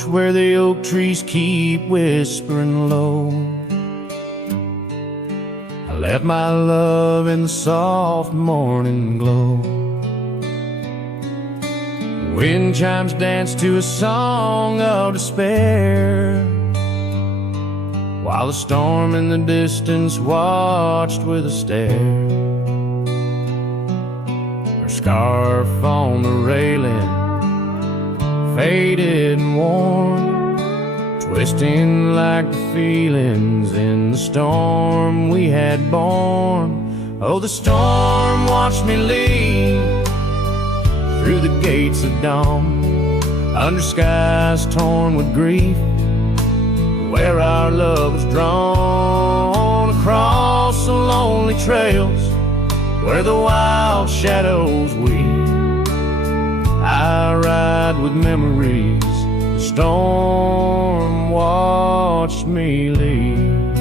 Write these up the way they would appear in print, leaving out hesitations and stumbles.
porch where the oak trees keep whispering low. I left my love in the soft morning glow. Wind chimes dance to a song of despair, while the storm in the distance watched with a stare. Her scarf on the railing, faded and worn, twisting like the feelings in the storm we had borne. Oh, the storm watched me leave through the gates of dawn, under skies torn with grief, where our love was drawn, across the lonely trails where the wild shadows weep. I ride with memories, the storm watched me leave.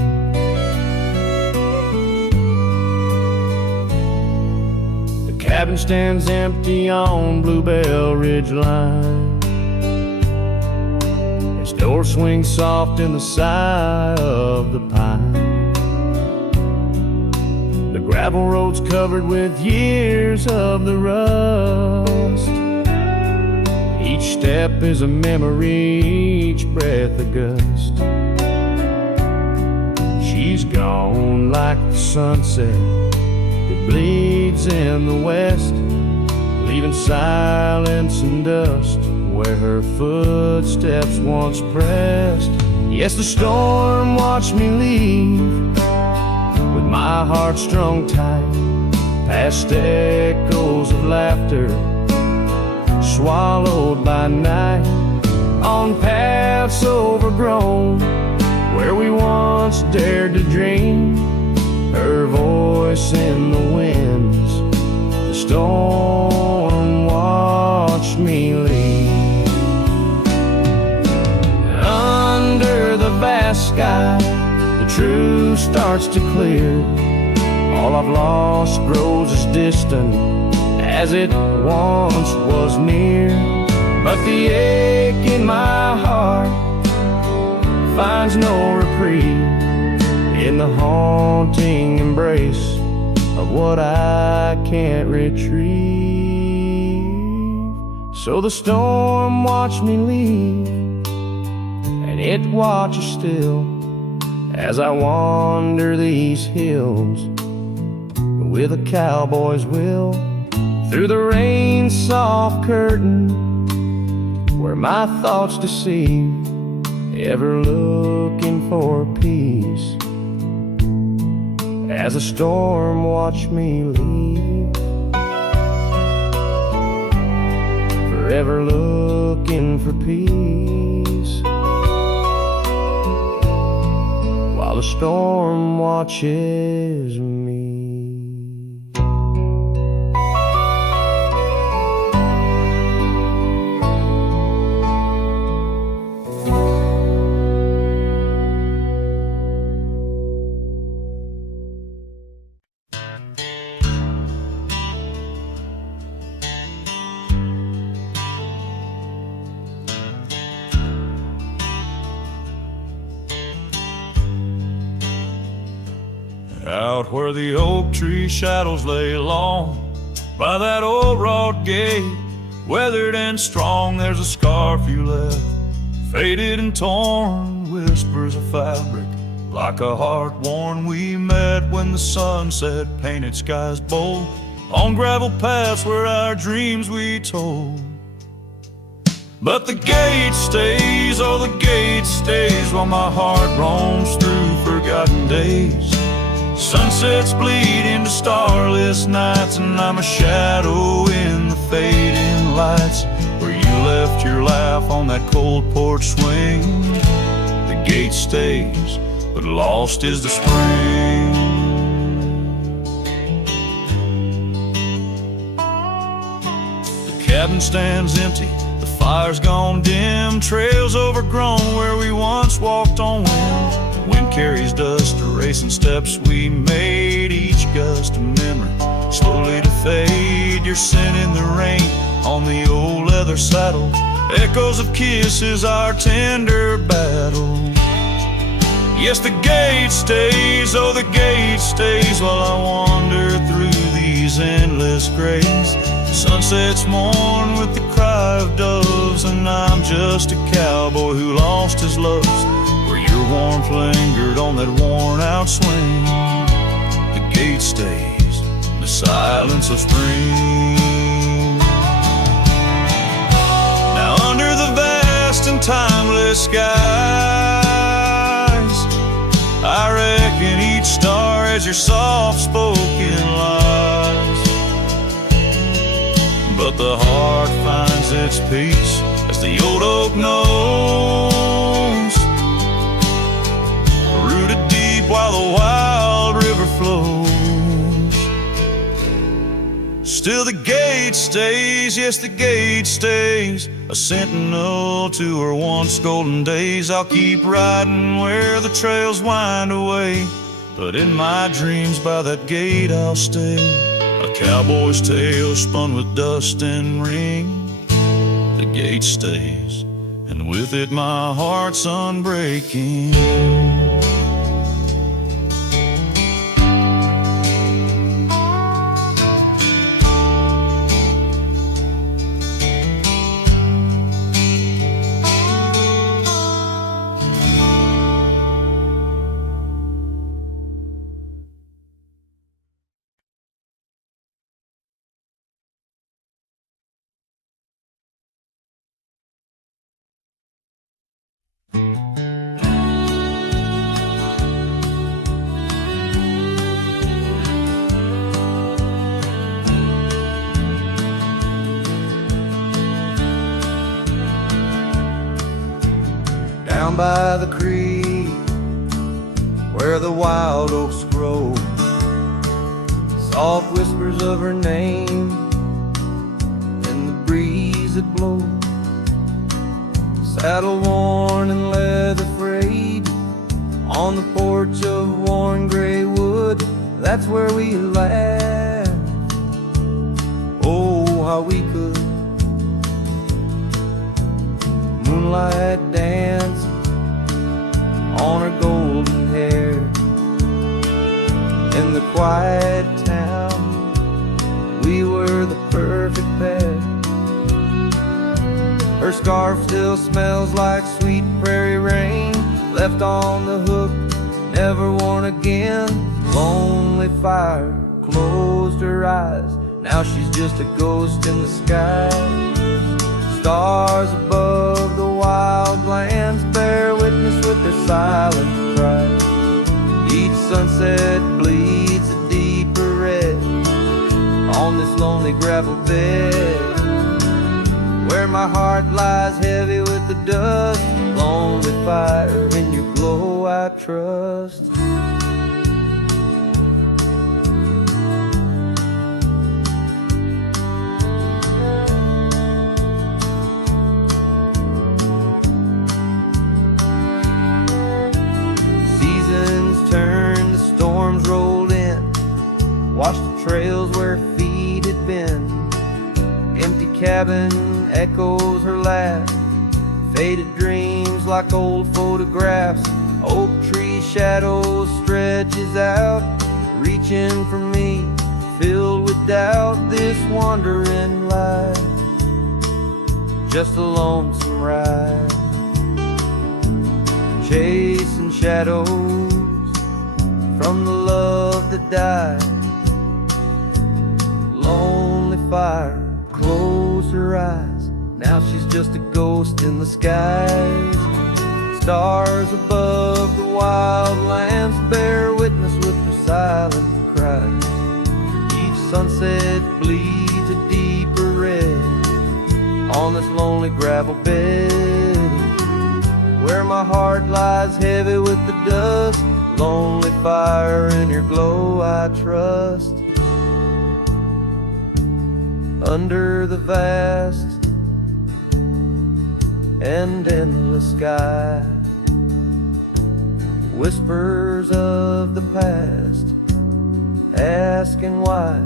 The cabin stands empty on Bluebell Ridge line. Its door swings soft in the sigh of the pine. The gravel road's covered with years of the rust. Each step is a memory, each breath a gust. She's gone like the sunset that bleeds in the west, leaving silence and dust where her footsteps once pressed. Yes, the storm watched me leave with my heart strung tight, past echoes of laughter swallowed by night, on paths overgrown where we once dared to dream. Her voice in the winds, the storm watched me leave. Under the vast sky, the truth starts to clear. All I've lost grows as distant as it once was near, but the ache in my heart finds no reprieve in the haunting embrace of what I can't retrieve. So the storm watched me leave, and it watches still as I wander these hills with a cowboy's will, through the rain's soft curtain where my thoughts deceive, ever looking for peace as a storm watched me leave, forever looking for peace while the storm watches me. Out where the oak tree shadows lay long, by that old wrought gate, weathered and strong, there's a scarf you left, faded and torn, whispers of fabric, like a heart worn. We met when the sunset painted skies bold, on gravel paths where our dreams we told. But the gate stays, oh the gate stays, while my heart roams through forgotten days. Sunsets bleed into starless nights, and I'm a shadow in the fading lights, where you left your laugh on that cold porch swing. The gate stays, but lost is the spring. The cabin stands empty, the fire's gone dim, trails overgrown where we once walked on wind. Wind carries dust, erasing steps we made, each gust a memory, slowly to fade. Your scent in the rain on the old leather saddle, Echoes of kisses, our tender battle. Yes, the gate stays, oh, the gate stays, while I wander through these endless grays. Sunsets mourn with the cry of doves, and I'm just a cowboy who lost his loves, where your warmth lingered on that worn-out swing. The gate stays in the silence of spring. Now under the vast and timeless skies, I reckon each star has your soft-spoken lies. But the heart finds its peace, as the old oak knows, rooted deep while the wild river flows. Still the gate stays, yes, the gate stays, a sentinel to her once golden days. I'll keep riding where the trails wind away, but in my dreams by that gate I'll stay. A cowboy's tale spun with dust and ring. The gate stays, and with it my heart's unbreaking. Down by the creek, where the wild oaks grow, soft whispers of her name in the breeze that blows. Saddle worn and leather frayed, on the porch of worn gray wood, that's where we laughed. Oh, how we could. Moonlight dance on her golden hair. In the quiet town, we were the perfect pair. Her scarf still smells like sweet prairie rain, left on the hook, never worn again. Lonely fire closed her eyes, now she's just a ghost in the sky. Stars above the wild lands bear witness with their silent cries. Each sunset bleeds a deeper red on this lonely gravel bed, where my heart lies heavy with the dust. Lonely fire, in your glow I trust. Turned, the storms rolled in, washed the trails where feet had been. Empty cabin echoes her laugh, faded dreams like old photographs. Oak tree shadows stretches out, reaching for me, filled with doubt. This wandering life, just a lonesome ride, chasing shadows from the love that died. Lonely fire closed her eyes, now she's just a ghost in the skies. Stars above the wild lands bear witness with their silent cries. Each sunset bleeds a deeper red on this lonely gravel bed, where my heart lies heavy with the dust. Lonely fire, in your glow I trust. Under the vast and endless sky, whispers of the past, asking why.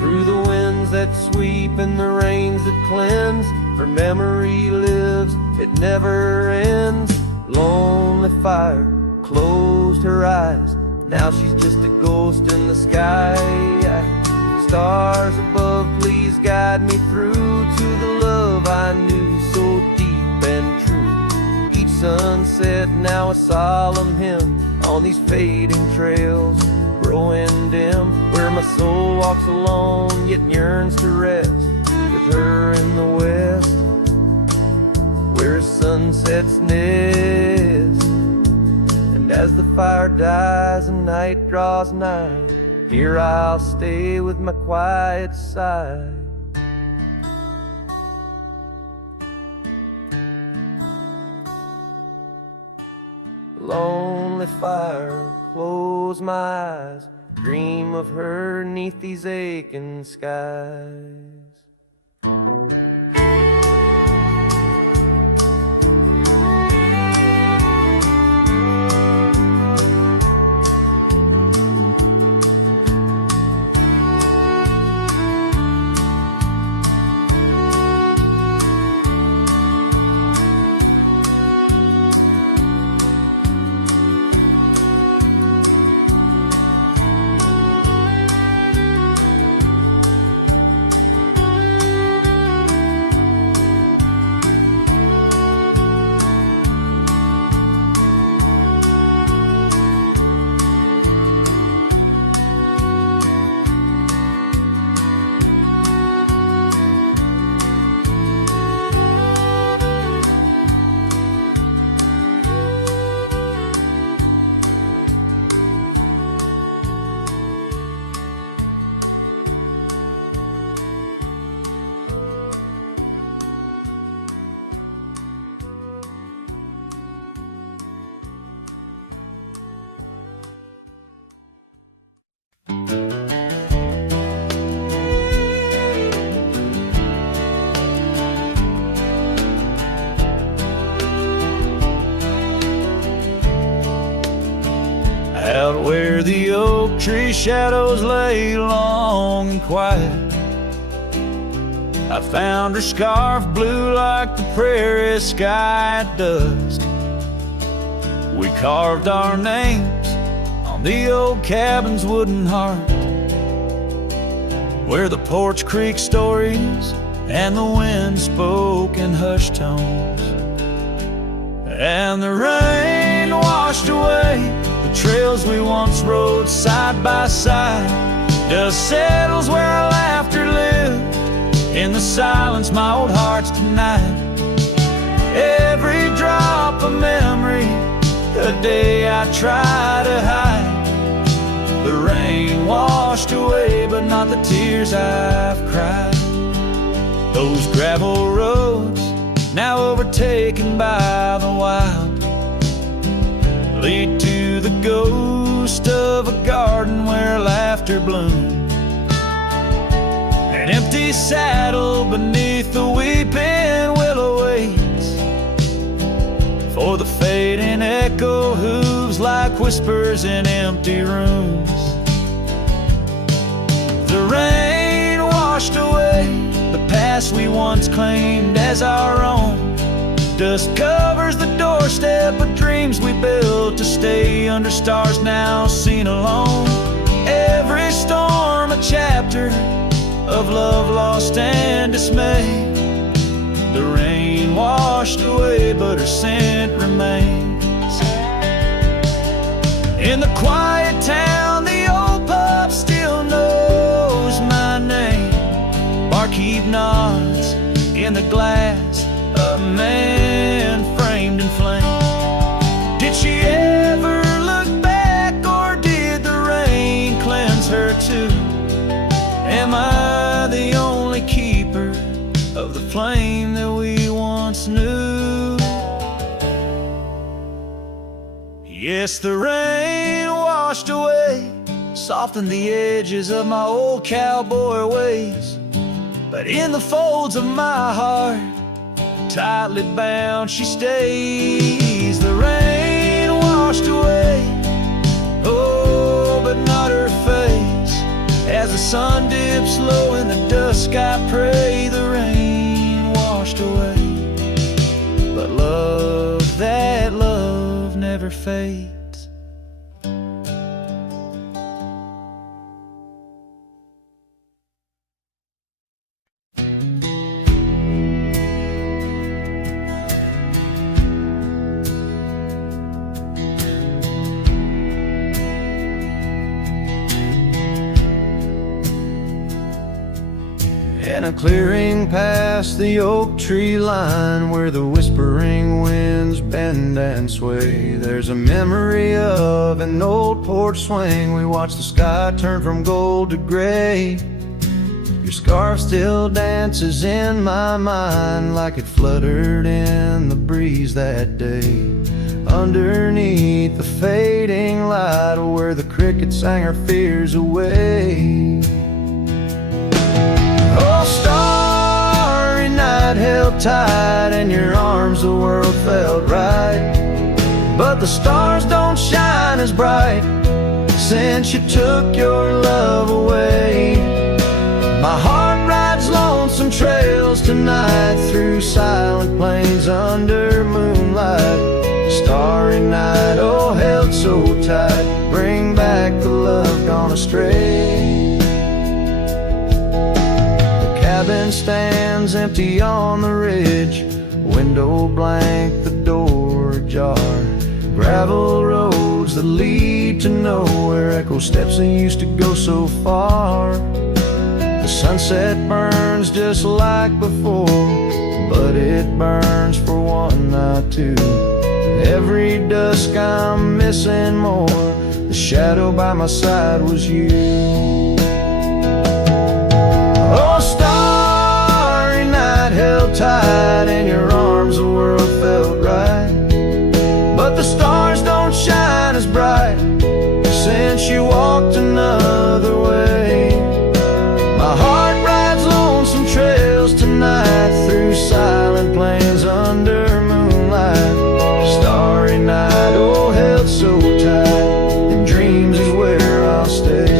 Through the winds that sweep and the rains that cleanse, Her memory lives, it never ends. Lonely fire closed her eyes. Now she's just a ghost in the sky. Stars above, please guide me through to the love I knew so deep and true. Each sunset now a solemn hymn on these fading trails growing dim, where my soul walks alone yet yearns to rest with her in the west, where sunsets nest. And as the fire dies and night draws nigh, here I'll stay with my quiet sigh. Lonely fire, close my eyes, dream of her 'neath these aching skies. Out where the oak tree shadows lay long and quiet, I found her scarf blue like the prairie sky at dusk. We carved our names on the old cabin's wooden heart, where the porch creaked stories and the wind spoke in hushed tones. And the rain washed away the trails we once rode side by side. Dust settles where our laughter lived in the silence my old heart's denied. Every drop of memory, a day I try to hide. The rain washed away, but not the tears I've cried. Those gravel roads, now overtaken by the wild, lead to the ghost of a garden where laughter bloomed. An empty saddle beneath the weeping willow waits for the fading echo hooves like whispers in empty rooms. The rain washed away the past we once claimed as our own. Dust covers the doorstep of dreams we built to stay under stars now seen alone. Every storm a chapter of love lost and dismay. The rain washed away, but her scent remains. In the quiet town, the old pub still knows my name. Barkeep nods in the glass, a man framed in flame. Did she ever look back, or did the rain cleanse her too? Am I the only keeper of the flame that we once knew? Yes, the rain washed away, softened the edges of my old cowboy ways. But in the folds of my heart, tightly bound she stays. The rain washed away, oh, but not her face. As the sun dips low in the dusk, I pray the rain washed away. never fades. In a clearing past the oak tree line, where the whispering winds bend and sway, there's a memory of an old porch swing. We watch the sky turn from gold to gray. Your scarf still dances in my mind like it fluttered in the breeze that day. Underneath the fading light, where the crickets sang our fears away. Oh, starry night, held tight in your arms, the world felt right. But the stars don't shine as bright since you took your love away. My heart rides lonesome trails tonight, through silent plains under moonlight. Starry night, oh, held so tight, bring back the love gone astray. Cabin stands empty on the ridge, window blank, the door ajar. Gravel roads that lead to nowhere, echo steps that used to go so far. The sunset burns just like before, but it burns for one, not two. Every dusk I'm missing more, the shadow by my side was you. Oh, starry night, held tight in your arms, the world felt right. But the stars don't shine as bright since you walked another way. My heart rides lonesome trails tonight, through silent plains under moonlight. Starry night, oh, held so tight, in dreams is where I'll stay.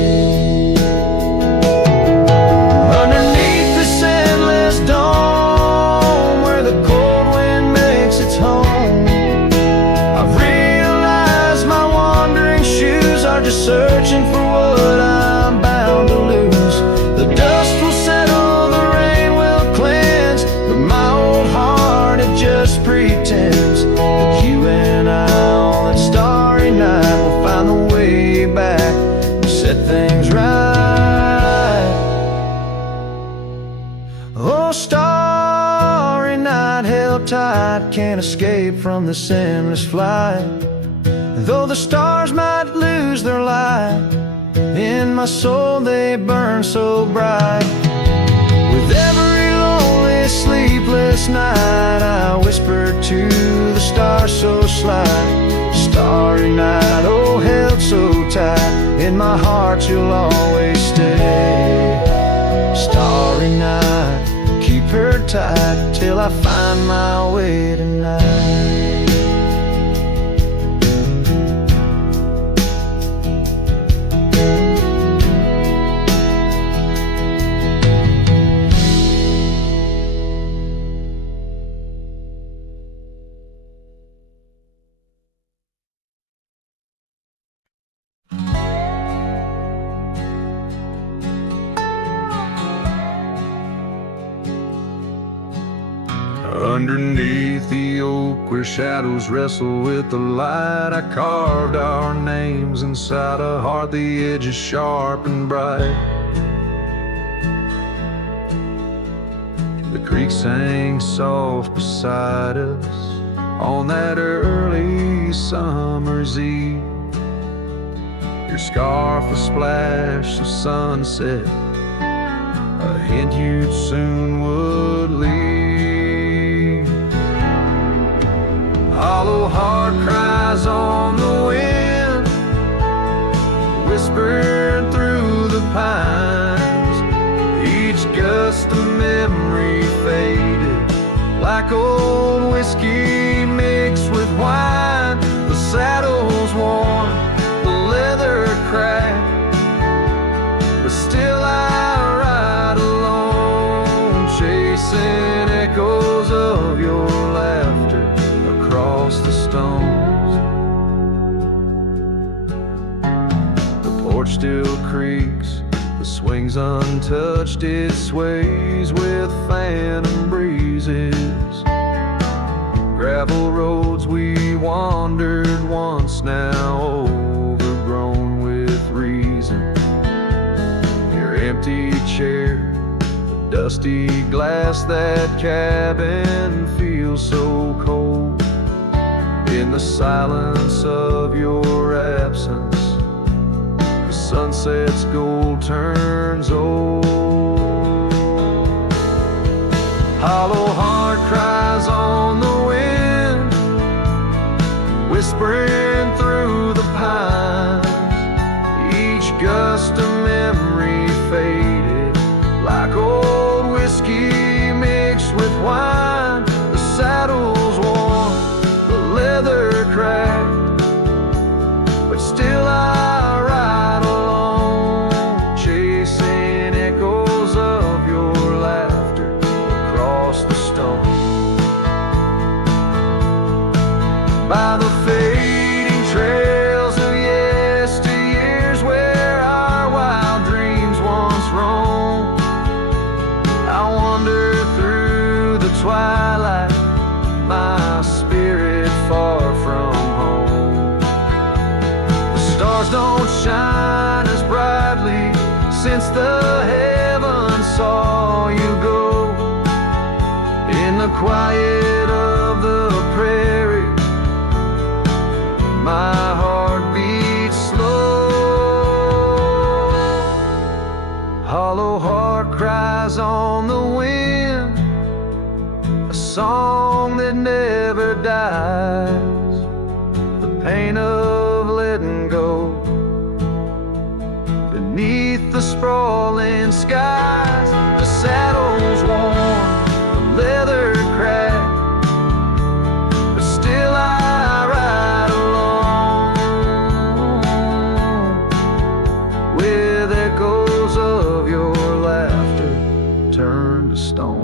Searching for what I'm bound to lose. The dust will settle, the rain will cleanse, but my old heart, it just pretends that you and I on that starry night will find the way back and set things right. Oh, starry night, held tight, can't escape from this endless flight. Though the stars might lose their light, in my soul they burn so bright. With every lonely, sleepless night, I whisper to the stars so slight. Starry night, oh, held so tight, in my heart you'll always stay. Starry night, keep her tight till I find my way tonight. Underneath the oak where shadows wrestle with the light, I carved our names inside a heart, the edges sharp and bright. The creek sang soft beside us on that early summer's eve. Your scarf a splash of sunset, a hint you soon would leave. Hollow heart cries on the wind, whispered through the pines. Each gust of memory faded, like old whiskey mixed with wine. The saddle's worn, the leather cracked, but still I ride alone, chasing echoes of your laughter across the stones. still creaks, the swings untouched, it sways with phantom breezes. Gravel roads we wandered once, now overgrown with reason. Your empty chair, the dusty glass, that cabin feels so cold. In the silence of your absence, the sunset's gold turns old. Hollow heart cries on the wind, whispering through the pines. Each gust of memory faded, like old whiskey mixed with wine. The saddle's worn, the leather cracked, but still I ride alone, chasing echoes of your laughter across the stone. By the fading trails of yesteryears where our wild dreams once roamed, I wander through the twilight, my spirit far from home. The stars don't shine as brightly since the heavens saw you go. In the quiet of the prairie, my heart beats slow. Hollow heart cries on the wind, a song that never dies. The pain of letting go beneath the sprawling skies. The saddle's worn, the leather cracked, but still I ride alone, with echoes of your laughter turned to stone.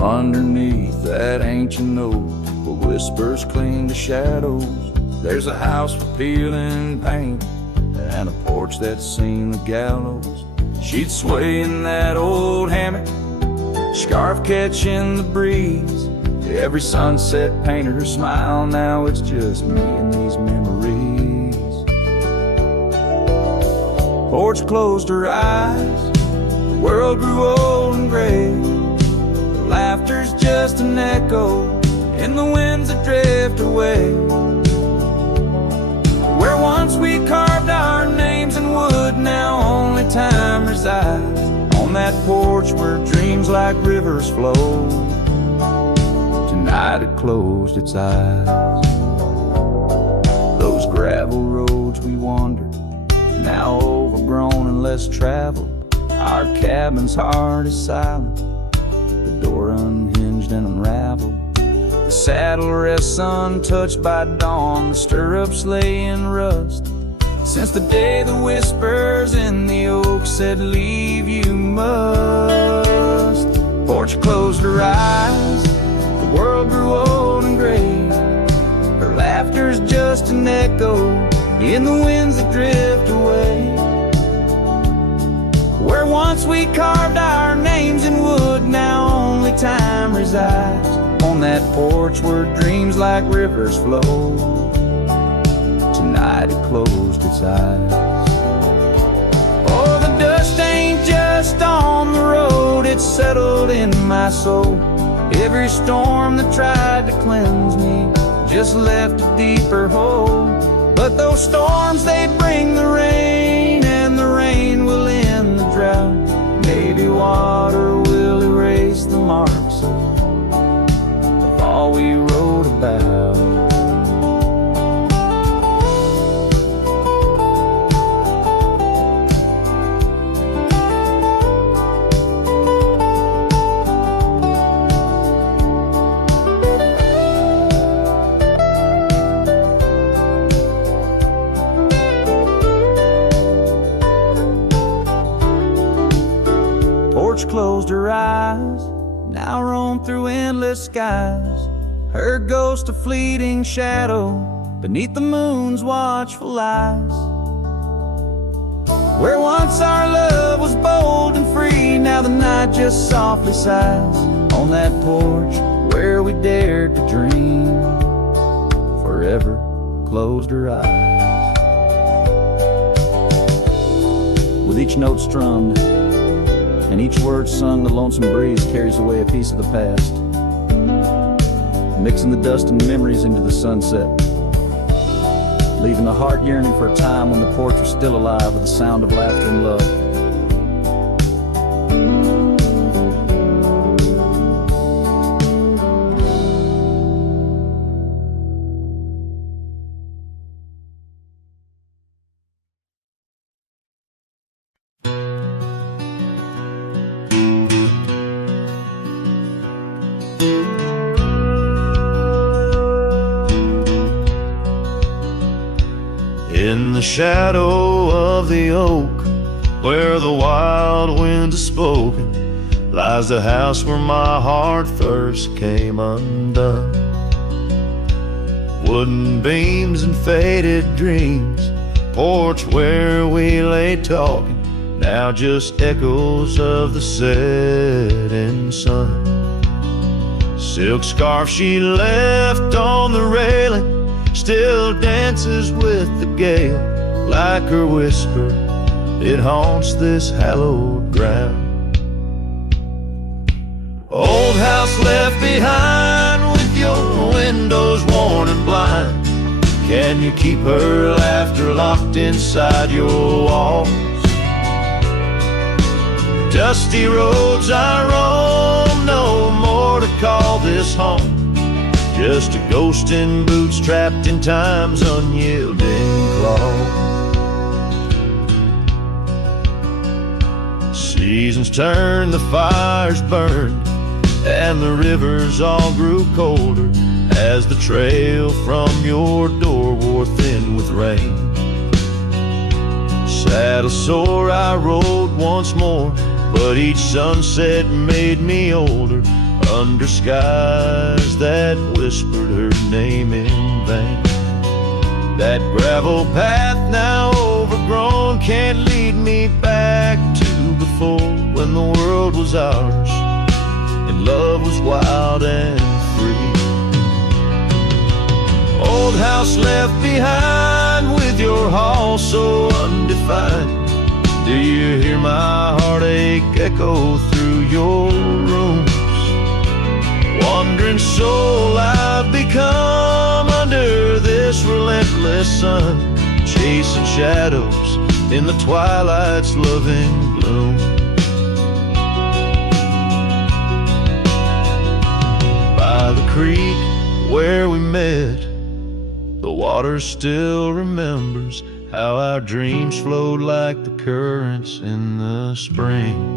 Underneath that ancient oak, where whispers cling to shadows, there's a house for peeling paint and a porch that's seen the gallows. She'd sway in that old hammock, scarf catching the breeze. Every sunset painted her smile, now it's just me and these memories. Porch closed her eyes, the world grew old and gray. Laughter's just an echo in the winds that drift away. Where once we carved our names in wood, now only time resides. On that porch where dreams like rivers flow, tonight it closed its eyes. Those gravel roads we wandered, now overgrown and less traveled. Our cabin's heart is silent, the door unhinged and unraveled. The saddle rests untouched by dawn, the stirrups lay in rust. Since the day the whispers in the oak said leave you must. Porch closed her eyes, the world grew old and gray. Her laughter's just an echo in the winds that drift away. Where once we carved our names in wood, now only time resides. On that porch where dreams like rivers flow, tonight it closed its eyes. Oh, the dust ain't just on the road, it's settled in my soul. Every storm that tried to cleanse me just left a deeper hole. But those storms, they bring the rain, and the rain will end the drought. Maybe water will erase the marks of all we wrote about. porch, closed her eyes, now roam through endless skies. Her ghost a fleeting shadow beneath the moon's watchful eyes. Where once our love was bold and free, now the night just softly sighs. On that porch where we dared to dream, forever closed her eyes. With each note strummed and each word sung, the lonesome breeze carries away a piece of the past, mixing the dust and memories into the sunset, leaving the heart yearning for a time when the porch was still alive with the sound of laughter and love. In the shadow of the oak, where the wild winds are spoken, lies the house where my heart first came undone. Wooden beams and faded dreams, porch where we lay talking, now just echoes of the setting sun. Silk scarf she left on the railing still dances with the gale. Like her whisper, it haunts this hallowed ground. Old house left behind with your windows worn and blind. Can you keep her laughter locked inside your walls? Dusty roads I roam, no more to call this home. Just a ghost in boots trapped in time's unyielding claw. Seasons turned, the fires burned, and the rivers all grew colder as the trail from your door wore thin with rain. Saddle sore I rode once more, but each sunset made me older, under skies that whispered her name in vain. That gravel path now overgrown can't lead me back to before, when the world was ours and love was wild and free. Old house left behind with your hall so undefined. Do you hear my heartache echo through your rooms? Wandering soul I've become under this relentless sun, chasing shadows in the twilight's loving gloom. By the creek where we met, the water still remembers how our dreams flowed like the currents in the spring.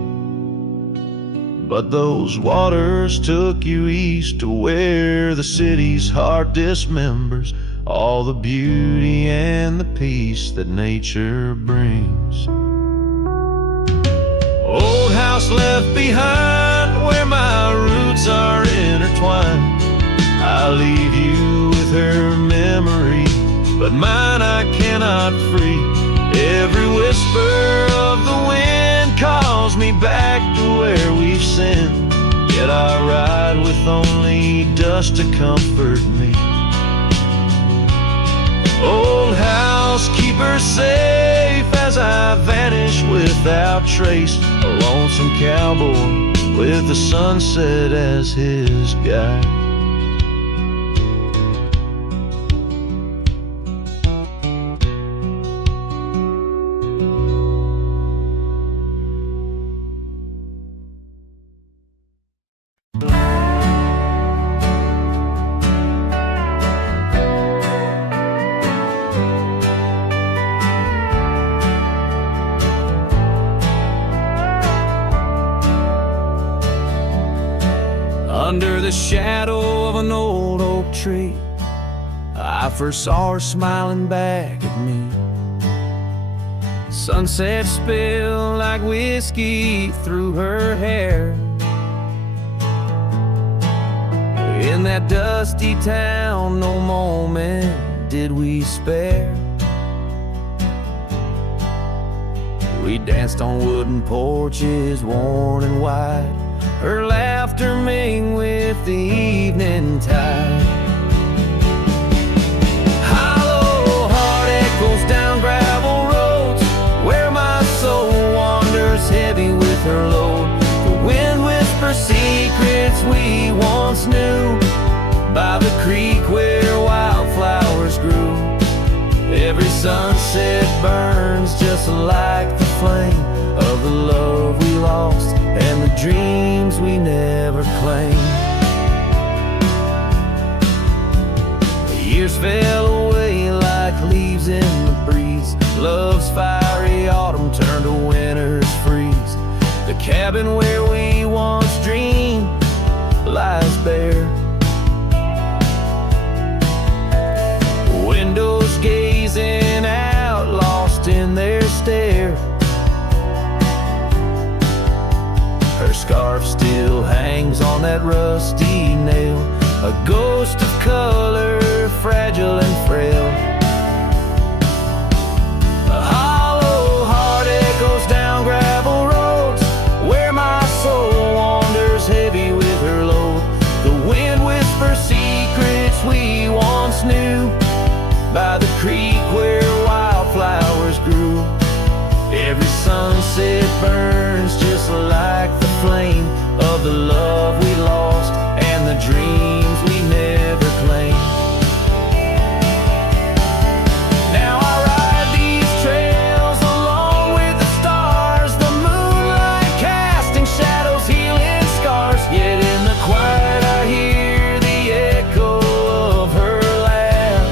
But those waters took you east to where the city's heart dismembers all the beauty and the peace that nature brings. Old house left behind where my roots are intertwined. I leave you with her memory, but mine I cannot free. Every whisper of the wind calls me back to where we've sinned, yet I ride with only dust to comfort me. Old house, keep her safe as I vanish without trace, a lonesome cowboy with the sunset as his guide. Under the shadow of an old oak tree, I first saw her smiling back at me. Sunset spill like whiskey through her hair. In that dusty town, no moment did we spare. We danced on wooden porches, worn and wide, her laughter mingling with the evening tide. Hollow heart echoes down gravel roads, where my soul wanders heavy with her load. The wind whispers secrets we once knew, by the creek where wildflowers grew. Every sunset burns just like the flame of the love we lost and the dreams we never claimed. The years fell away like leaves in the breeze. Love's fiery autumn turned to winter's freeze. The cabin where we once dreamed lies bare. Windows gazing out, lost in their stare. Her scarf still hangs on that rusty nail, a ghost of color, fragile and frail. A hollow heart echoes down gravel roads, where my soul wanders heavy with her load. The wind whispers secrets we once knew, by the creek where wildflowers grew. Every sunset burns just like the flame of the love we lost and the dreams we never claimed. Now I ride these trails along with the stars, the moonlight casting shadows, healing scars. Yet in the quiet I hear the echo of her laugh,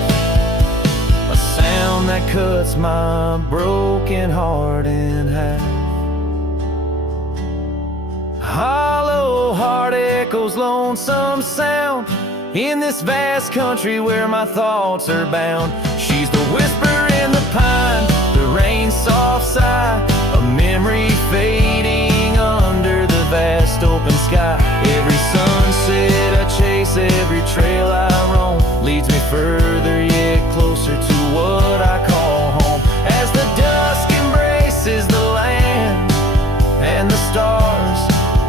a sound that cuts my broken heart in half. Hollow heart echoes lonesome sound in this vast country where my thoughts are bound. She's the whisper in the pine, the rain's soft sigh, a memory fading under the vast open sky. Every sunset I chase, every trail I roam, leads me further yet closer to what I call home. As the dusk embraces the land and the stars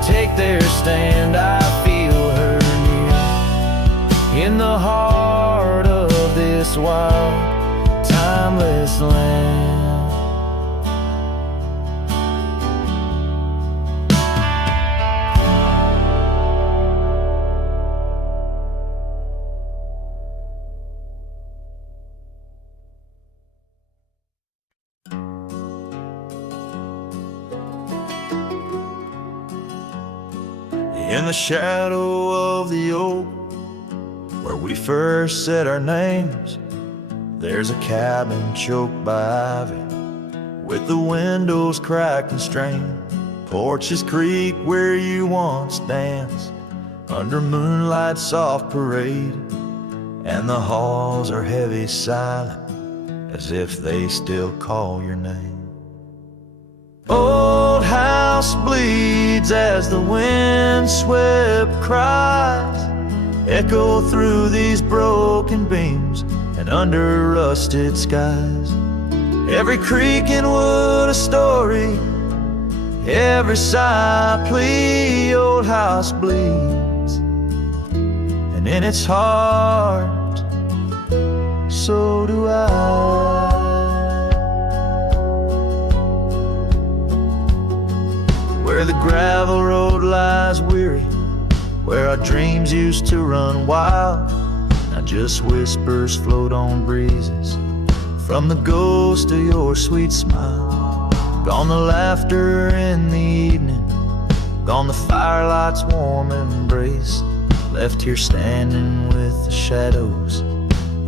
take their stand, I feel her near in the heart of this wild, timeless land. In the shadow of the oak, where we first said our names, there's a cabin choked by ivy, with the windows cracked and strained. Porches creak where you once danced, under moonlight's soft parade, and the halls are heavy silent, as if they still call your name. Old house bleeds as the wind-swept cries echo through these broken beams and under rusted skies. Every creak and wood a story, every sigh a plea. Old house bleeds, and in its heart, so do I. Where the gravel road lies weary, where our dreams used to run wild, now just whispers float on breezes from the ghost of your sweet smile. Gone the laughter in the evening, gone the firelight's warm embrace, left here standing with the shadows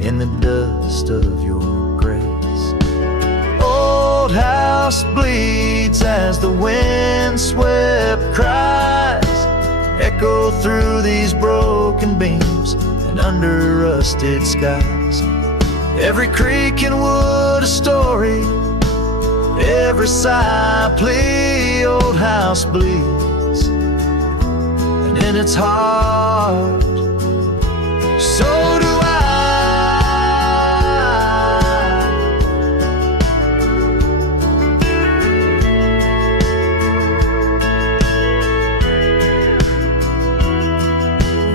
in the dust of your grace. Old house bleeds as the wind-swept cries echo through these broken beams and under rusted skies. Every creek and wood a story, every sigh old house bleeds, and in its heart, so do I.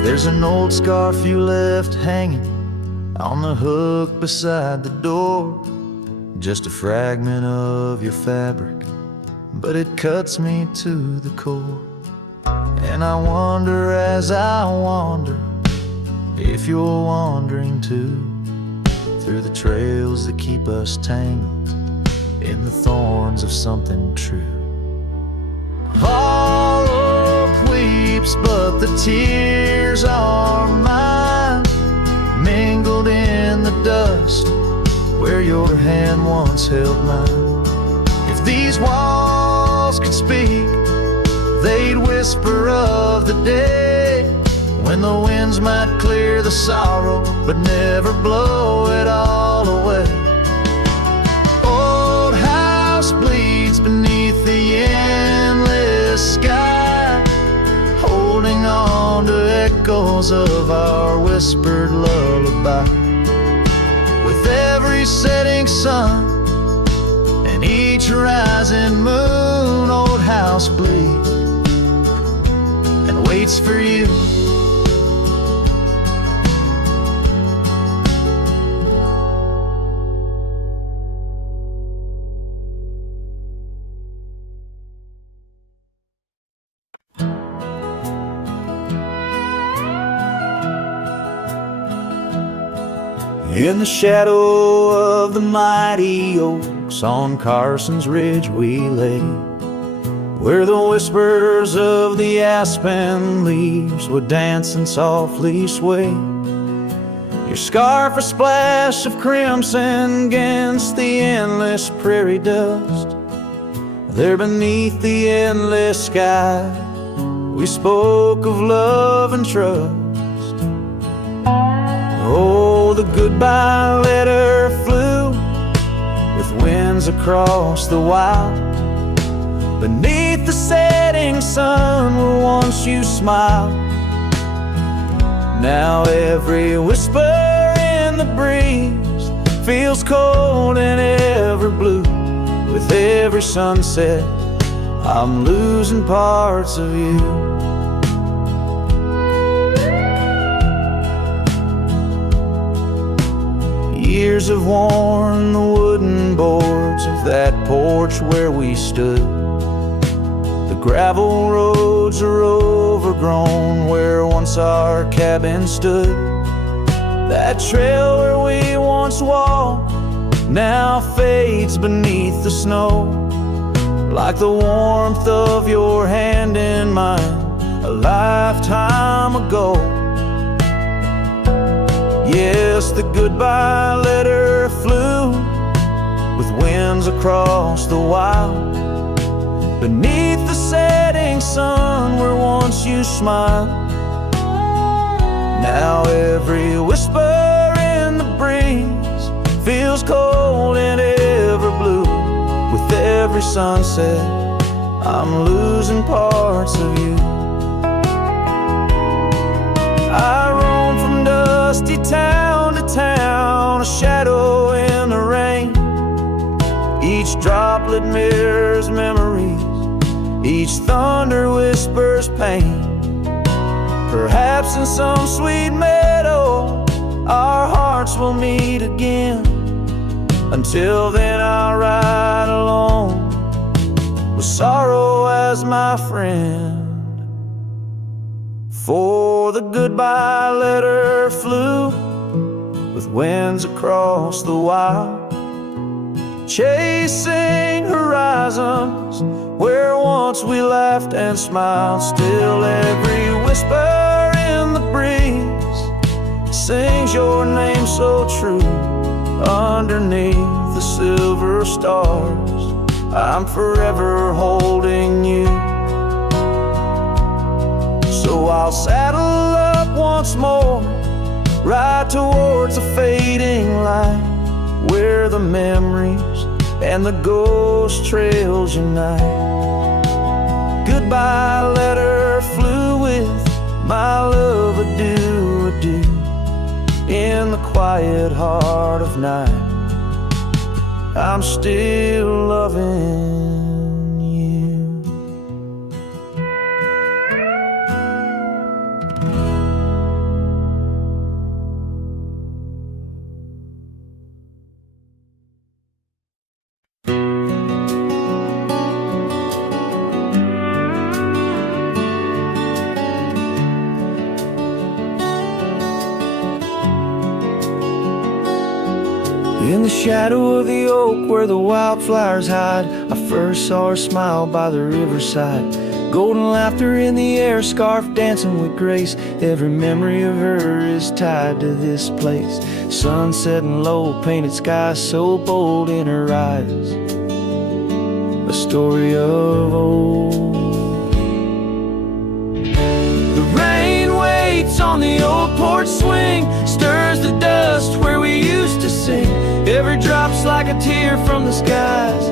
There's an old scarf you left hanging on the hook beside the door. Just a fragment of your fabric, but it cuts me to the core. And I wonder as I wander if you're wandering too, through the trails that keep us tangled in the thorns of something true. All hope weeps, but the tears are mine, mingled in the dust where your hand once held mine. If these walls could speak, they'd whisper of the day when the winds might clear the sorrow but never blow it all away. Old house bleeds beneath the endless sky, holding on to echoes of our whispered lullaby. With every setting sun and each rising moon, old house bleeds and waits for you. In the shadow of the mighty oaks on Carson's Ridge we lay, where the whispers of the aspen leaves would dance and softly sway. Your scarf a splash of crimson against the endless prairie dust. There beneath the endless sky we spoke of love and trust. Oh, the goodbye letter flew with winds across the wild, beneath the setting sun where once you smiled. Now every whisper in the breeze feels cold and ever blue. With every sunset I'm losing parts of you. Years have worn the wooden boards of that porch where we stood. The gravel roads are overgrown where once our cabin stood. That trail where we once walked now fades beneath the snow, like the warmth of your hand in mine a lifetime ago. Yes, the goodbye letter flew with winds across the wild, beneath the setting sun where once you smiled. Now every whisper in the breeze feels cold and ever blue. With every sunset I'm losing parts of you. I roam from dusty town to town, a shadow in the rain. Each droplet mirrors memories, each thunder whispers pain. Perhaps in some sweet meadow our hearts will meet again. Until then I'll ride alone with sorrow as my friend. For the goodbye letter flew with winds across the wild, chasing horizons where once we laughed and smiled. Still every whisper in the breeze sings your name so true. Underneath the silver stars I'm forever holding you. So I'll saddle up once more, ride towards a fading light, where the memories and the ghost trails unite. Goodbye letter flew with my love, adieu, adieu, in the quiet heart of night. I'm still loving you. In the shadow of the oak where the wildflowers hide, I first saw her smile by the riverside. Golden laughter in the air, scarf dancing with grace. Every memory of her is tied to this place. Sun setting low, painted sky so bold in her eyes. A story of old. The rain waits on the old porch swing, stirs the dust where we used to sing. Every drop's like a tear from the skies,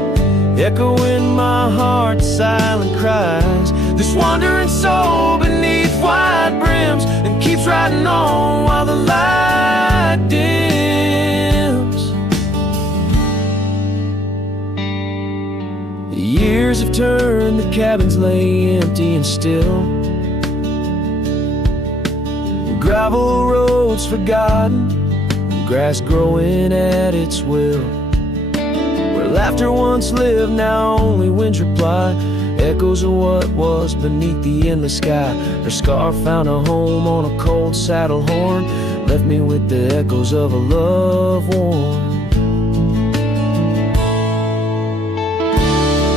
echo in my heart, silent cries. This wandering soul beneath wide brims, and keeps riding on while the light dims. The years have turned, the cabins lay empty and still. Gravel roads forgotten, grass growing at its will. Where laughter once lived, now only winds reply. Echoes of what was beneath the endless sky. Her scarf found a home on a cold saddle horn, left me with the echoes of a love worn.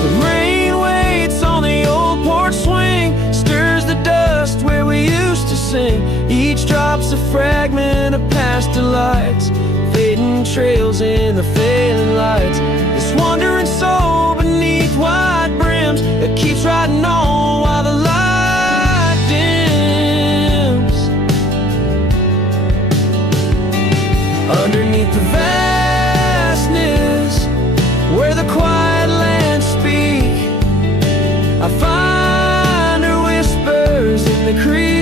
The rain waits on the old porch swing, stirs the dust where we used to sing. Each drop's a fragment of past delights, fading trails in the failing lights. This wandering soul beneath wide brims, it keeps riding on while the light dims. Underneath the vastness, where the quiet lands speak, I find her whispers in the creek.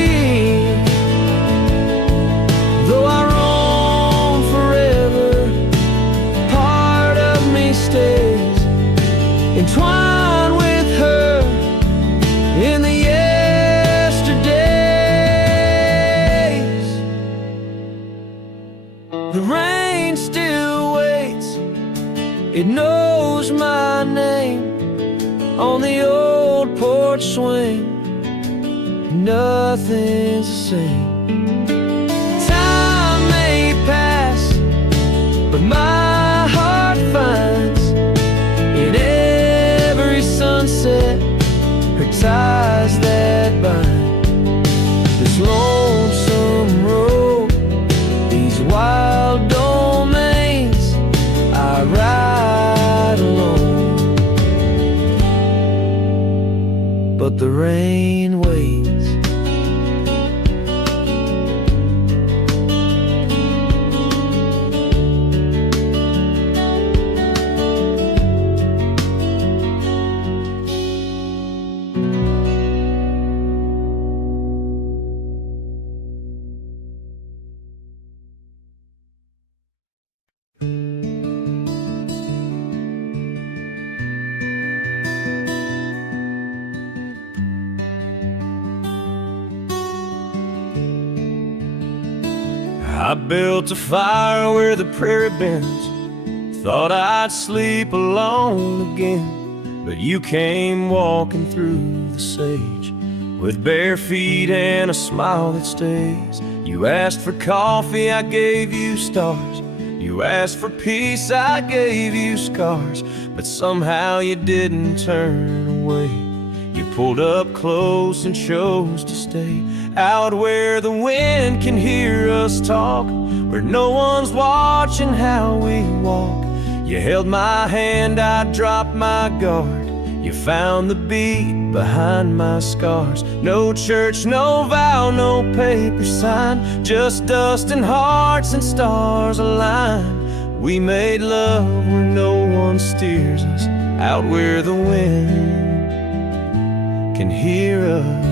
Entwined with her in the yesterdays. The rain still waits, it knows my name. On the old porch swing, nothing's the same. Time may pass, but my heart finds in every sunset her ties that bind. This lonesome road, these wild domains, I ride alone. But the rain waits. I built a fire where the prairie bends, thought I'd sleep alone again. But you came walking through the sage with bare feet and a smile that stays. You asked for coffee, I gave you stars. You asked for peace, I gave you scars. But somehow you didn't turn away. You pulled up close and chose to stay out where the wind can hear us talk, where no one's watching how we walk. You held my hand, I dropped my guard. You found the beat behind my scars. No church, no vow, no paper sign, just dust and hearts and stars aligned. We made love where no one steers us out where the wind can hear us.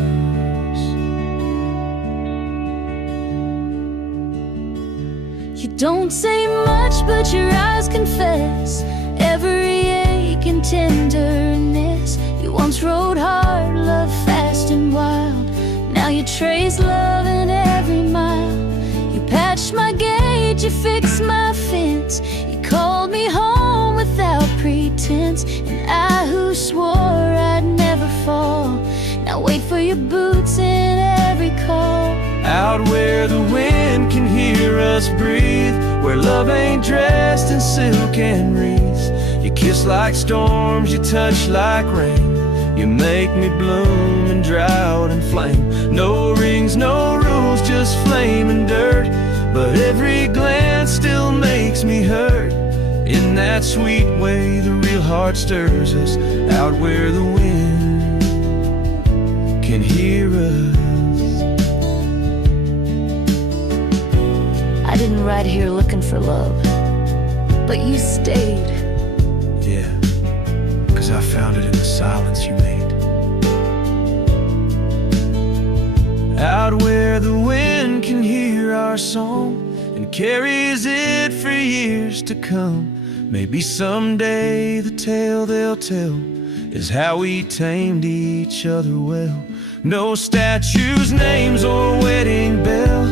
You don't say much, but your eyes confess every ache and tenderness. You once rode hard, loved fast and wild. Now you trace love in every mile. You patched my gate, you fixed my fence. You called me home without pretense. And I who swore I'd never fall, now wait for your boots in every call. Out where the wind can hear us breathe, where love ain't dressed in silk and wreaths. You kiss like storms, you touch like rain. You make me bloom in drought and flame. No rings, no rules, just flame and dirt. But every glance still makes me hurt. In that sweet way the real heart stirs us, out where the wind can hear us. I didn't ride here looking for love, but you stayed. Yeah, 'cause I found it in the silence you made. Out where the wind can hear our song and carries it for years to come. Maybe someday the tale they'll tell is how we tamed each other well. No statues, names, or wedding bell,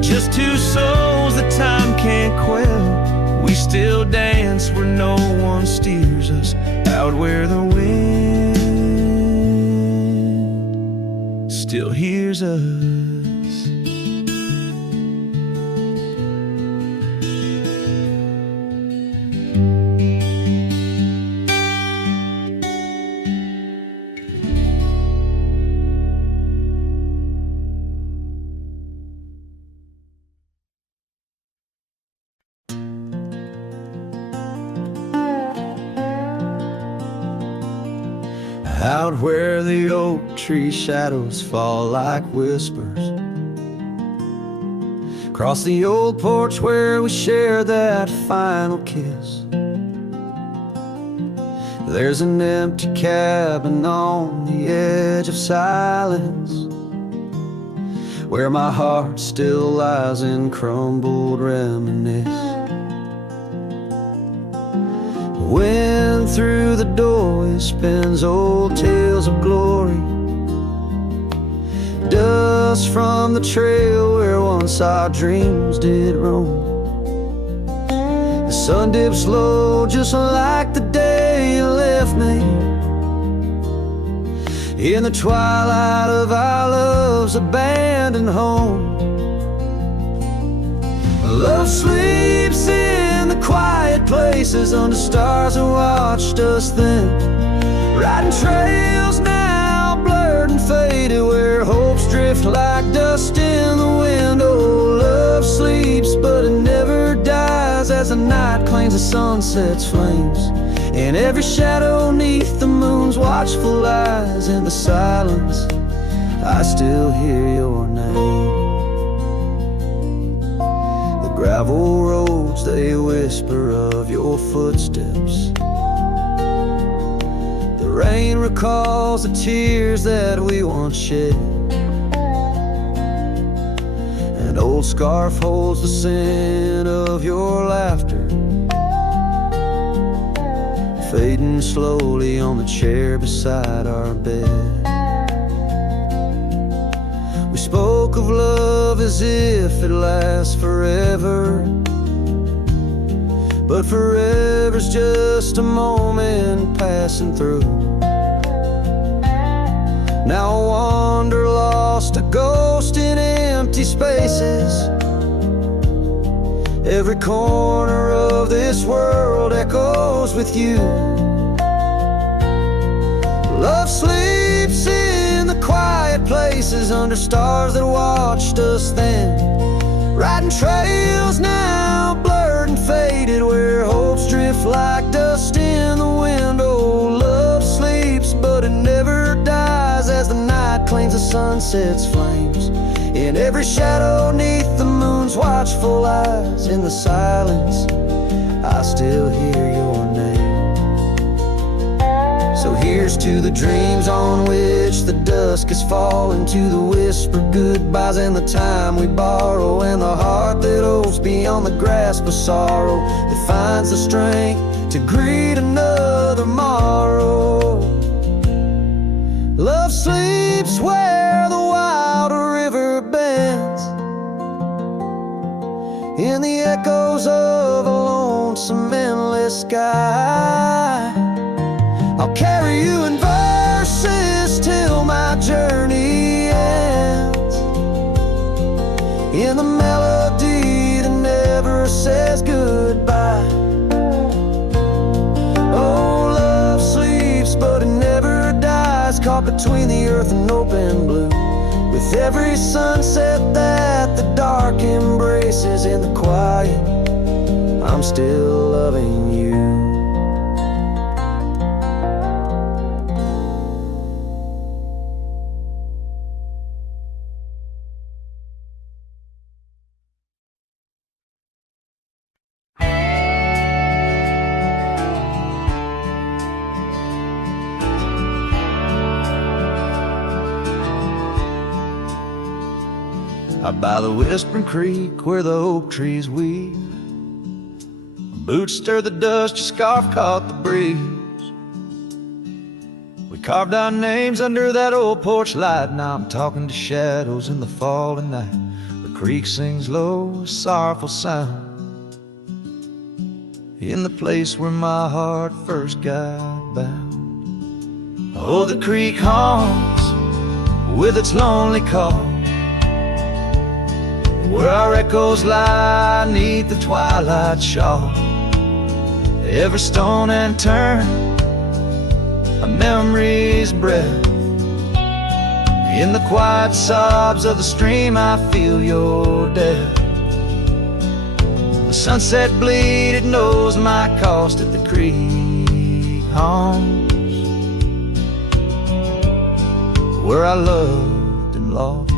just two souls that time can't quell. We still dance where no one steers us, out where the wind still hears us. Out where the oak tree shadows fall like whispers, across the old porch where we share that final kiss. There's an empty cabin on the edge of silence, where my heart still lies in crumbled reminisce. Wind through the doorway spins old tales of glory, dust from the trail where once our dreams did roam. The sun dips low just like the day you left me, in the twilight of our love's abandoned home. Love sleeps in the quiet places under stars that watched us then, riding trails now blurred and faded where hopes drift like dust in the wind. Oh, love sleeps but it never dies as the night claims the sunset's flames. In every shadow neath the moon's watchful eyes, in the silence I still hear your name. Gravel roads, they whisper of your footsteps. The rain recalls the tears that we once shed. An old scarf holds the scent of your laughter, fading slowly on the chair beside our bed. We spoke of love as if it lasts forever, but forever's just a moment passing through. Now I wander lost, a ghost in empty spaces. Every corner of this world echoes with you. Love sleeps in the quiet places under stars that watched us then, riding trails now blurred and faded where hopes drift like dust in the wind. Oh, love sleeps but it never dies as the night claims the sunset's flames. In every shadow neath the moon's watchful eyes, in the silence I still hear your name. So here's to the dreams on which the dusk is falling, to the whispered goodbyes and the time we borrow, and the heart that hopes beyond the grasp of sorrow, that finds the strength to greet another morrow. Love sleeps where the wild river bends, in the echoes of a lonesome endless sky. I'll carry you in verses till my journey ends, in the melody that never says goodbye. Oh, love sleeps but it never dies, caught between the earth and open blue, with every sunset that the dark embraces. In the quiet, I'm still loving you. Out by the whispering creek where the oak trees weep, boots stir the dust, your scarf caught the breeze. We carved our names under that old porch light. Now I'm talking to shadows in the falling night. The creek sings low, a sorrowful sound, in the place where my heart first got bound. Oh, the creek haunts with its lonely call, where our echoes lie neath the twilight shawl. Every stone and turn, a memory's breath. In the quiet sobs of the stream, I feel your death. The sunset bleed, it knows my cost at the creek haunts, where I loved and lost.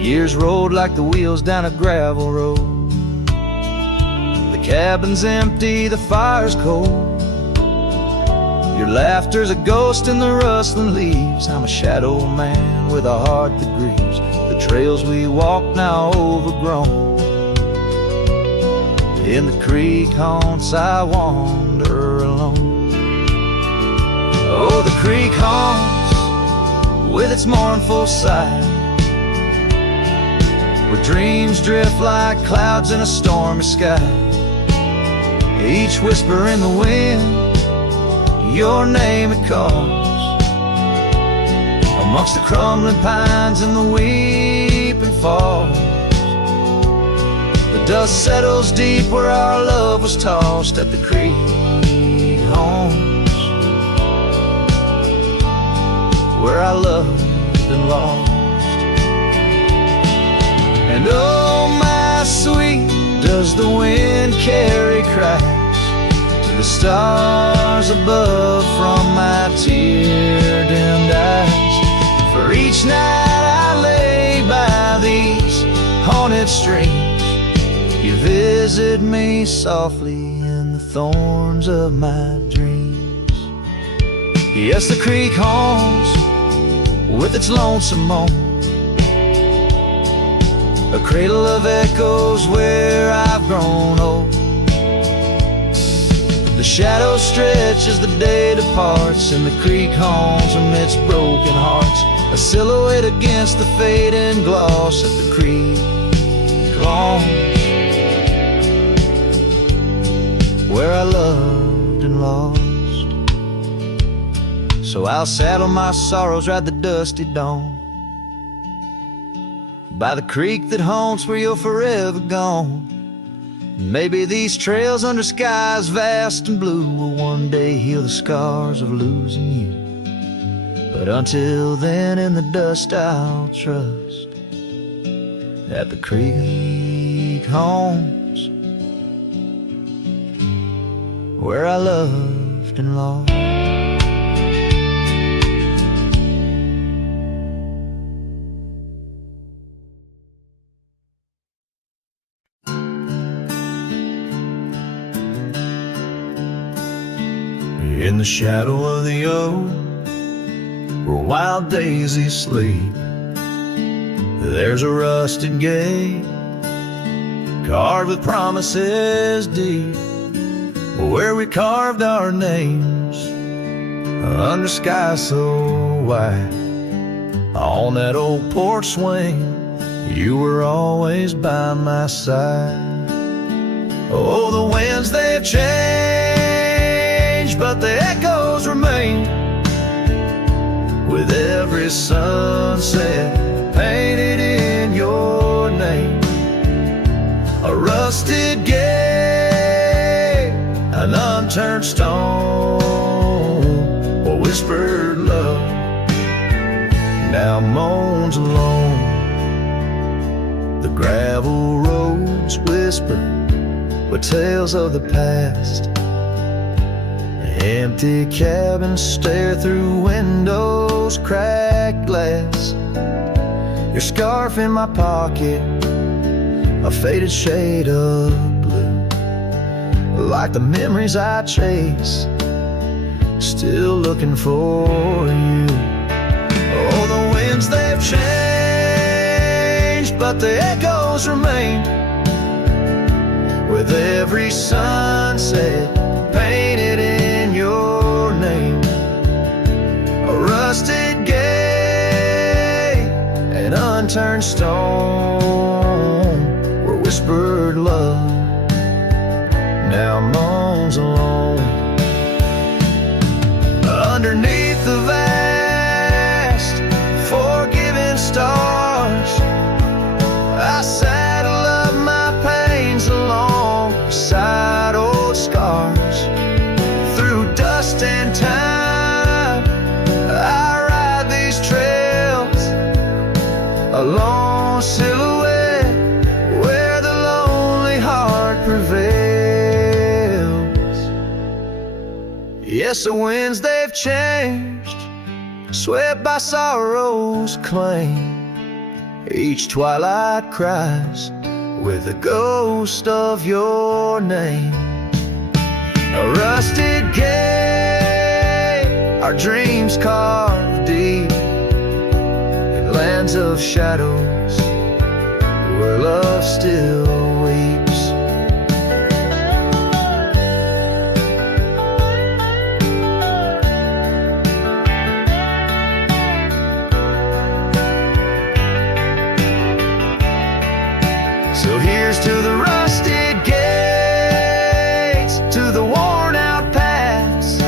Years rolled like the wheels down a gravel road. The cabin's empty, the fire's cold. Your laughter's a ghost in the rustling leaves. I'm a shadow man with a heart that grieves. The trails we walk now overgrown. In the creek haunts I wander alone. Oh, the creek haunts with its mournful sigh, where dreams drift like clouds in a stormy sky. Each whisper in the wind, your name it calls, amongst the crumbling pines and the weeping falls. The dust settles deep where our love was tossed at the creek haunts, where I loved and lost. And oh, my sweet, does the wind carry Christ to the stars above from my tear-dimmed eyes? For each night I lay by these haunted streams, you visit me softly in the thorns of my dreams. Yes, the creek haunts with its lonesome moan, a cradle of echoes where I've grown old. The shadows stretch as the day departs, and the creek haunts amidst broken hearts, a silhouette against the fading gloss at the creek haunts, where I loved and lost. So I'll saddle my sorrows, ride the dusty dawn, by the creek that haunts where you're forever gone. Maybe these trails under skies vast and blue will one day heal the scars of losing you. But until then, in the dust I'll trust that the creek haunts, where I loved and lost. In the shadow of the oak, where wild daisies sleep, there's a rusted gate carved with promises deep, where we carved our names under sky so white. On that old porch swing, you were always by my side. Oh, the winds, they've changed, but the echoes remain. With every sunset painted in your name, a rusted gate, an unturned stone, a whispered love now moans alone. The gravel roads whisper with tales of the past. Empty cabins stare through windows, cracked glass. Your scarf in my pocket, a faded shade of blue, like the memories I chase, still looking for you. Oh, the winds, they've changed, but the echoes remain. With every sunset painted in your name, a rusted gate, an unturned stone, where whispered love now moans alone. Underneath the vast, forgiving stars, I saddle up my pains alongside old scars. Through dust and time, I ride these trails, a lone silhouette where the lonely heart prevails. Yes, the winds, they've changed, swept by sorrow's claim. Each twilight cries with the ghost of your name. A rusted gate, our dreams carved deep in lands of shadows where love still weeps. So here's to the rusted gates, to the worn out paths,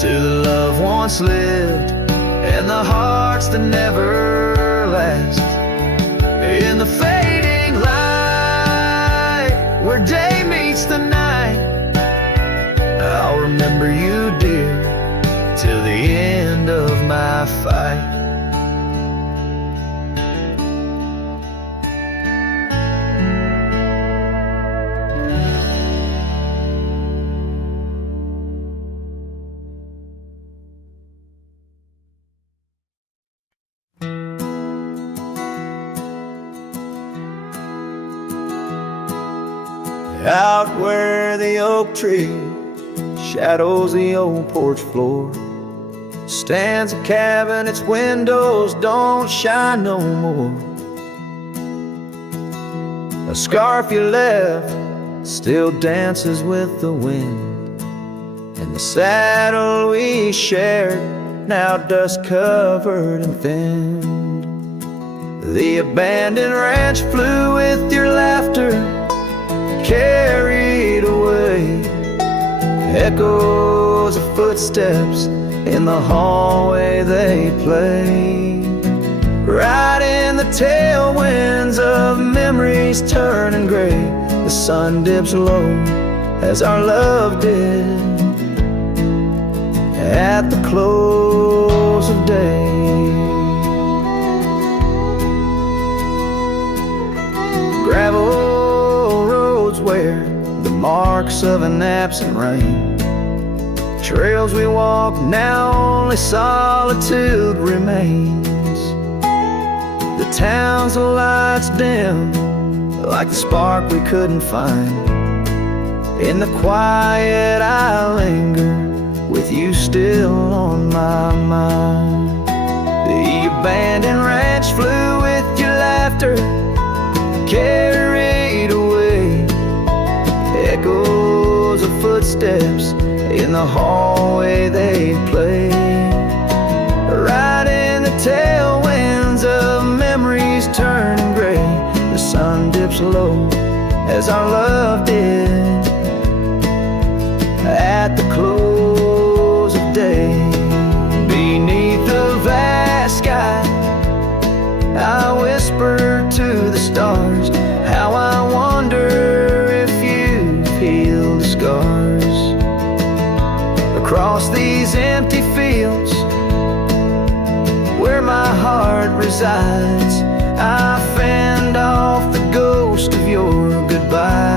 to the love once lived and the hearts that never last. In the fading light, where day meets the night, I'll remember you, dear, till the end of my fight. Out where the oak tree shadows the old porch floor, stands a cabin, its windows don't shine no more. A scarf you left still dances with the wind, and the saddle we shared now dust covered and thinned. The abandoned ranch flew with your laughter, carried away echoes of footsteps in the hallway they play. Right in the tailwinds of memories turning gray, the sun dips low as our love did at the close of day. Gravel roads where the marks of an absent rain, trails we walk now only solitude remains. The town's lights dim like the spark we couldn't find. In the quiet I linger, my mind. The abandoned ranch flew with your laughter, carried away. Echoes of footsteps in the hallway they play. Right in the tailwinds of memories turning gray. The sun dips low as our love did at the close of day. Beneath the vast sky, I whisper to the stars how I wonder if you've healed the scars. Across these empty fields where my heart resides, I fend off the ghost of your goodbye.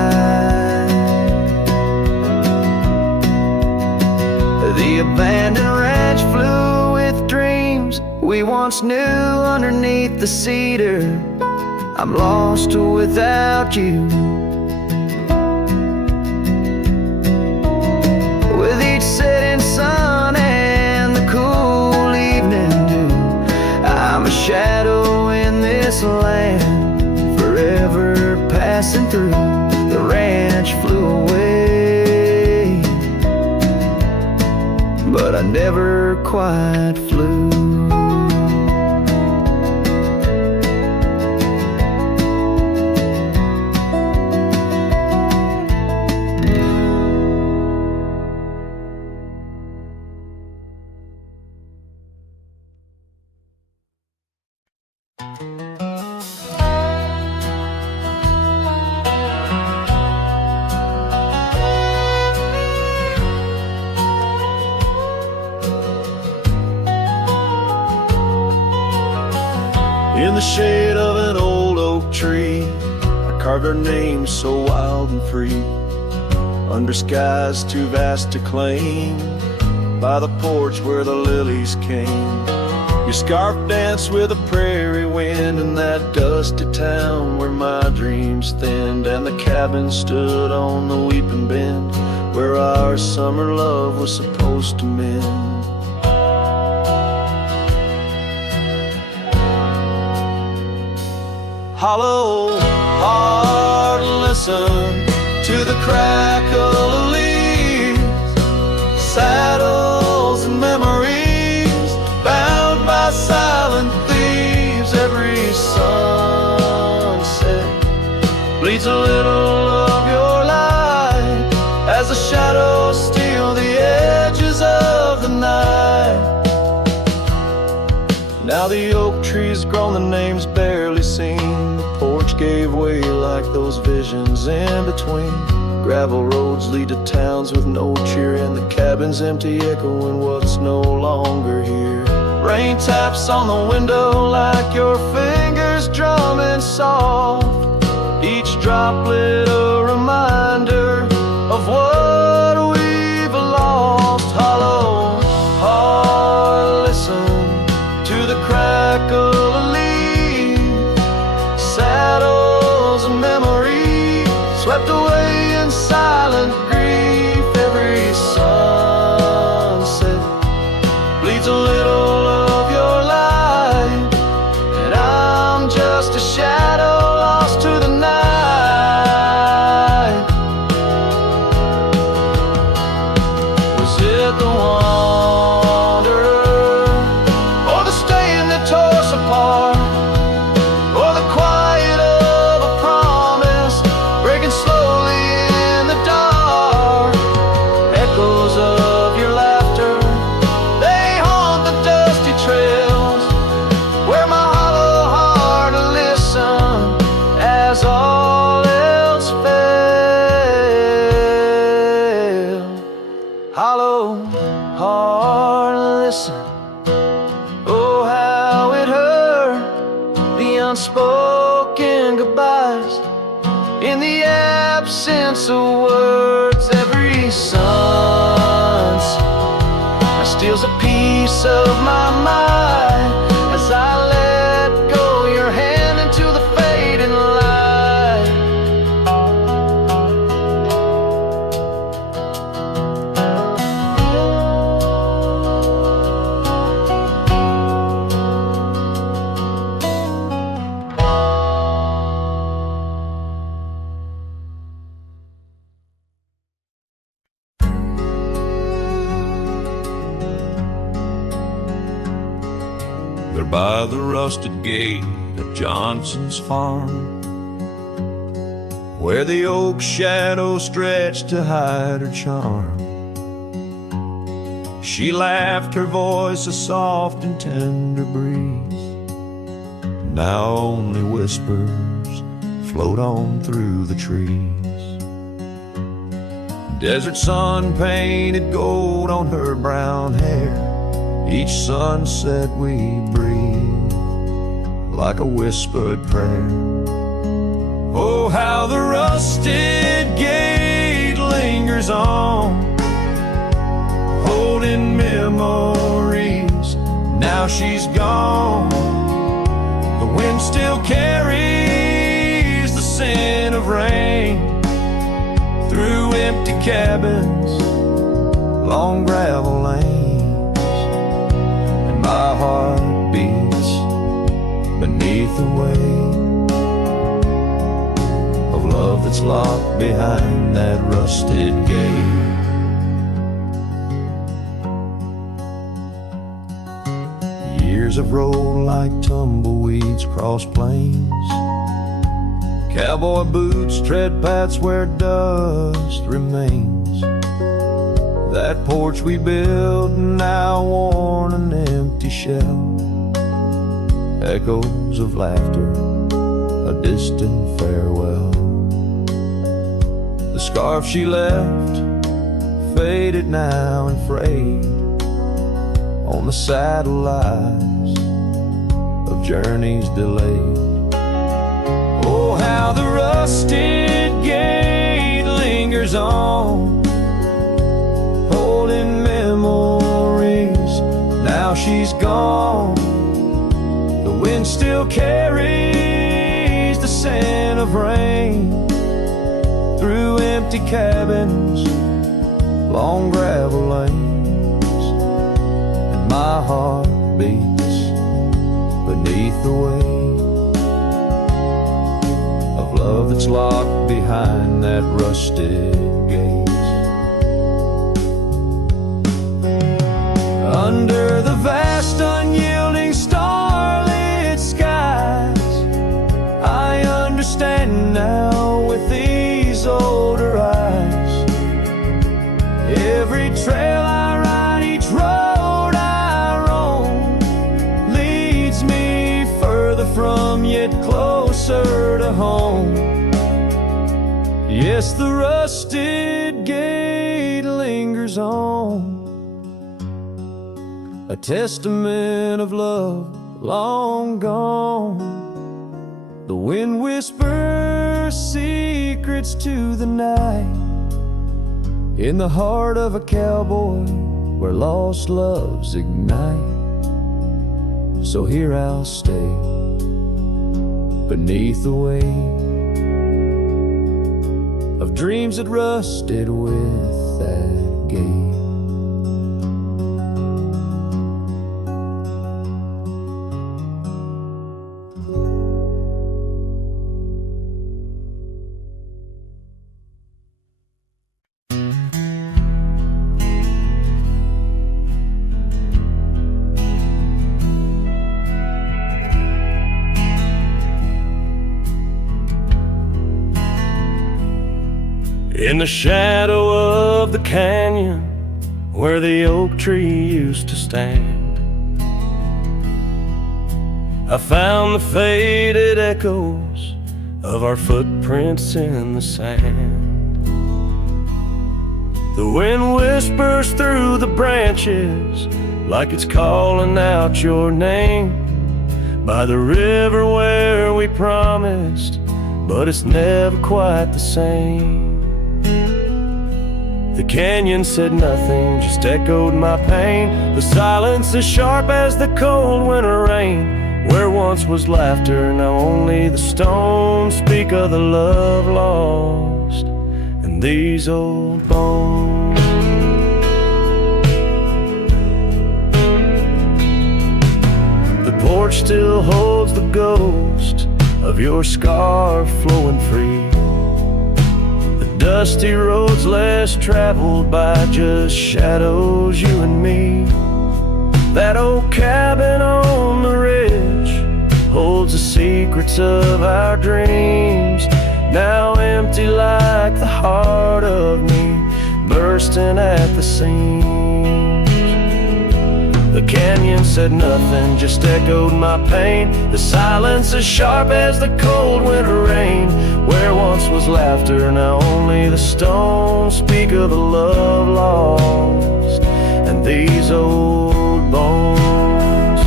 The abandoned ranch flew with dreams we once knew underneath the cedar. I'm lost without you. With each setting sun and the cool evening dew, I'm a shadow in this land, forever passing through. The ranch flew away, but I never quite flew. In the shade of an old oak tree, I carved our names so wild and free, under skies too vast to claim, by the porch where the lilies came. Your scarf danced with a prairie wind in that dusty town where my dreams thinned, and the cabin stood on the weeping bend where our summer love was supposed to mend. Hollow heart, listen to the crackle of leaves, saddles and memories bound by silent thieves. Every sunset bleeds a little of your light as the shadows steal the edges of the night. Now the oak tree's grown, the name's barely seen. The porch gave way like those visions in between. Gravel roads lead to towns with no cheer, and the cabin's empty, echoing what's no longer here. Rain taps on the window like your fingers drumming soft, each droplet a reminder of what we've lost. Hollow heart, listen to the crackle of leaves, saddles and memory swept away in silent grief. Every sunset bleeds a little of your light, and I'm just a shadow lost to the night. Was it the wanderer, or the staying that tore us apart, or the quiet of a promise breaking slowly in the dark? Echoes of your laughter, they haunt the dusty trails where my hollow heart will listen as all else failed. Hollow heart, listen. Oh, how it hurt, the unspoken goodbyes in the absence of words. Every sunset steals a piece of my mind as I let go your hand into the fading light. They're by the rusted gate of Johnson's farm, where the oak shadows stretched to hide her charm. She laughed, her voice a soft and tender breeze. Now only whispers float on through the trees. Desert sun painted gold on her brown hair. Each sunset we breathe like a whispered prayer. Oh, how the rusted gate lingers on, holding memories. Now she's gone. The wind still carries the scent of rain through empty cabins, long gravel lanes, and my heart beats beneath the weight of love that's locked behind that rusted gate. Years have rolled like tumbleweeds across plains. Cowboy boots tread paths where dust remains. That porch we built, now worn an empty shell. Echoes of laughter, a distant farewell. The scarf she left, faded now and frayed on the saddle lies of journeys delayed. Oh, how the rusted gate lingers on, holding memories. Now she's gone. The wind still carries the scent of rain through empty cabins, long gravel lanes, and my heart beats beneath the weight of love that's locked behind that rusted gate. Under the vast unyielding starlit skies, I understand now with these older eyes. Every trail I ride, each road I roam, leads me further from yet closer to home. Yes, the rusted gate lingers on, a testament of love long gone. The wind whispers secrets to the night, in the heart of a cowboy where lost loves ignite. So here I'll stay beneath the weight of dreams that rusted with that gate. In the shadow of the canyon where the oak tree used to stand, I found the faded echoes of our footprints in the sand. The wind whispers through the branches like it's calling out your name, by the river where we promised, but it's never quite the same. The canyon said nothing, just echoed my pain. The silence as sharp as the cold winter rain. Where once was laughter, now only the stones speak of the love lost and these old bones. The porch still holds the ghost of your scarf flowing free. Dusty roads less traveled by, just shadows, you and me. That old cabin on the secrets of our dreams, now empty like the heart of me, bursting at the seams. The canyon said nothing, just echoed my pain. The silence as sharp as the cold winter rain. Where once was laughter, now only the stones speak of the love lost and these old bones.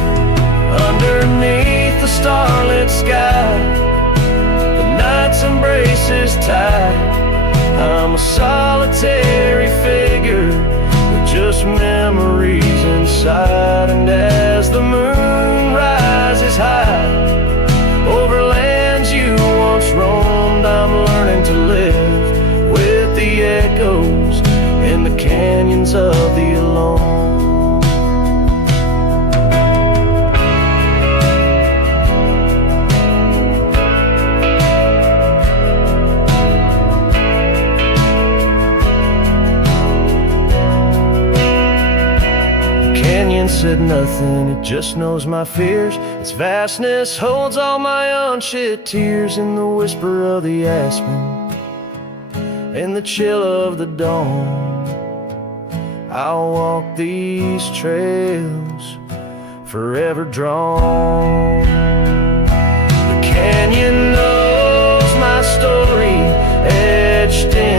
Underneath the starlit sky, the night's embrace is tight. I'm a solitary figure with just memories inside. And as the moon rises high over lands you once roamed, I'm learning to live with the echoes in the canyons of the alone. Said nothing, it just knows my fears. Its vastness holds all my unshed tears. In the whisper of the aspen, in the chill of the dawn, I'll walk these trails forever drawn. The canyon knows my story etched in